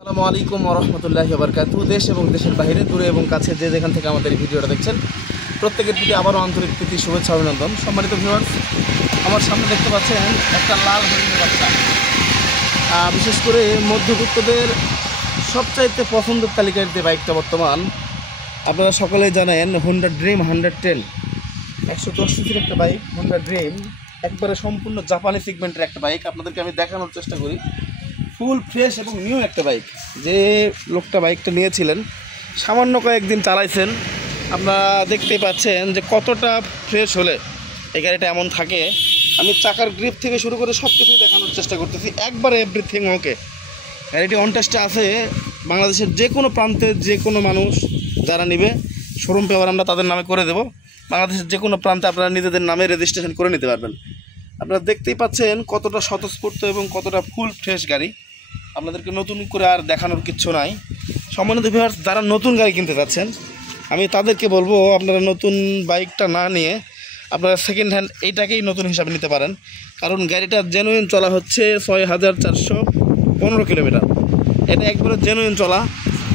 আসসালামু আলাইকুম ওয়া রাহমাতুল্লাহি ওয়া বারাকাতুহু। দেশ এবং দেশের বাইরে দূরে এবং কাছে যে যেখান থেকে আমাদের এই ভিডিওটা দেখছেন প্রত্যেকের প্রতি আবারও আন্তরিক প্রীতি শুভেচ্ছা অভিনন্দন। সম্মানিত ভিউয়ার্স, আমার সামনে দেখতে পাচ্ছেন একটা লাল হরিণের বাচ্চা। বিশেষ করে মধ্যবিত্তদের সবচাইতে পছন্দের তালিকার যে বাইকটা বর্তমান আপনারা সকলেই জানেন, হোন্ডা ড্রিম 110 110 সিসির একটা বাইক। হোন্ডা ড্রিম একবারে সম্পূর্ণ জাপানি সেগমেন্টের একটা বাইক। আপনাদেরকে আমি দেখানোর চেষ্টা করি। ফুল ফ্রেশ এবং নিউ একটা বাইক। যে লোকটা বাইকটা নিয়েছিলেন সামান্য কয়েকদিন চালাইছেন, আপনারা দেখতেই পাচ্ছেন যে কতটা ফ্রেশ হলে এই গাড়িটা এমন থাকে। আমি চাকার গ্রিপ থেকে শুরু করে সব কিছুই দেখানোর চেষ্টা করতেছি, একবারে এভরিথিং ওকে। গাড়িটি অন টেস্টে আছে। বাংলাদেশের যে কোনো প্রান্তে যে কোনো মানুষ যারা নেবে শোরুম পেপার আমরা তাদের নামে করে দেব। বাংলাদেশের যে কোনো প্রান্তে আপনারা নিজেদের নামে রেজিস্ট্রেশন করে নিতে পারবেন। আপনারা দেখতেই পাচ্ছেন কতটা স্বতঃস্ফূর্ত এবং কতটা ফুল ফ্রেশ গাড়ি। আপনাদেরকে নতুন করে আর দেখানোর কিচ্ছু নাই। সম্মানিত ভিউয়ার্স, যারা নতুন গাড়ি কিনতে যাচ্ছেন আমি তাদেরকে বলবো আপনারা নতুন বাইকটা না নিয়ে আপনারা সেকেন্ড হ্যান্ড এইটাকেই নতুন হিসাবে নিতে পারেন। কারণ গাড়িটা জেনুইন চলা হচ্ছে 6415 কিলোমিটার। এটা একবারে জেনুইন চলা।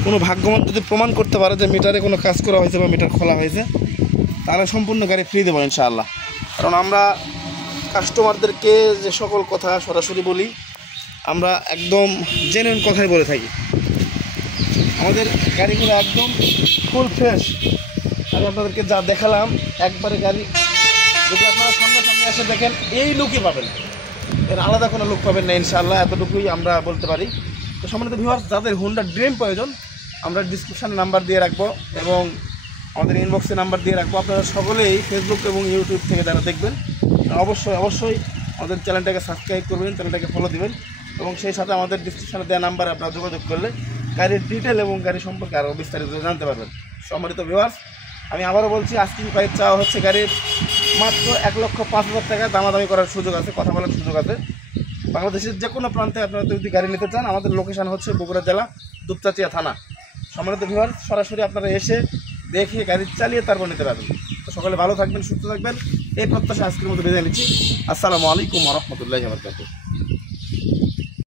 কোনো ভাগ্যবান যদি প্রমাণ করতে পারে যে মিটারে কোনো কাজ করা হয়েছে বা মিটার খোলা হয়েছে, তাহলে সম্পূর্ণ গাড়ি ফ্রি দেবো ইনশাআল্লাহ। কারণ আমরা কাস্টমারদেরকে যে সকল কথা সরাসরি বলি, আমরা একদম জেনুইন কথাই বলে থাকি। আমাদের গাড়িগুলো একদম ফুল ফ্রেশ। আমি আপনাদেরকে যা দেখালাম একবারে গাড়ি যদি আপনারা সামনে এসে দেখেন এই লুকই পাবেন, এর আলাদা কোনো লুক পাবেন না ইনশাআল্লাহ। এতটুকুই আমরা বলতে পারি। তো সম্মানিত ভিউয়ার্স, যাদের হোন্ডা ড্রিম প্রয়োজন আমরা ডিসক্রিপশানে নাম্বার দিয়ে রাখবো এবং আমাদের ইনবক্সে নাম্বার দিয়ে রাখবো। আপনারা সকলেই ফেসবুক এবং ইউটিউব থেকে যারা দেখবেন অবশ্যই আমাদের চ্যানেলটাকে সাবস্ক্রাইব করবেন, চ্যানেলটাকে ফলো দিবেন এবং সেই সাথে আমাদের ডিসক্রিপশানে দেওয়া নাম্বারে আপনারা যোগাযোগ করলে গাড়ির ডিটেল এবং গাড়ি সম্পর্কে আরও বিস্তারিত জানতে পারবেন। সম্মানিত ভিউয়ার্স, আমি আবারও বলছি, আস্কিং প্রাইস চাওয়া হচ্ছে গাড়ির মাত্র 1,05,000 টাকা। দামাদামি করার সুযোগ আছে, কথা বলার সুযোগ আছে। বাংলাদেশের যে কোনো প্রান্তে আপনারা যদি গাড়ি নিতে চান, আমাদের লোকেশান হচ্ছে বগুড়া জেলা দুপচাচিয়া থানা। সম্মানিত ভিউয়ার্স, সরাসরি আপনারা এসে দেখে গাড়ি চালিয়ে তারপর নিতে পারবেন। তো সকলে ভালো থাকবেন, সুস্থ থাকবেন, এই প্রত্যাশা আজকের মতো বিদায় নিচ্ছি। আসসালামু আলাইকুম ওয়া রাহমাতুল্লাহি ওয়া বারাকাতুহু।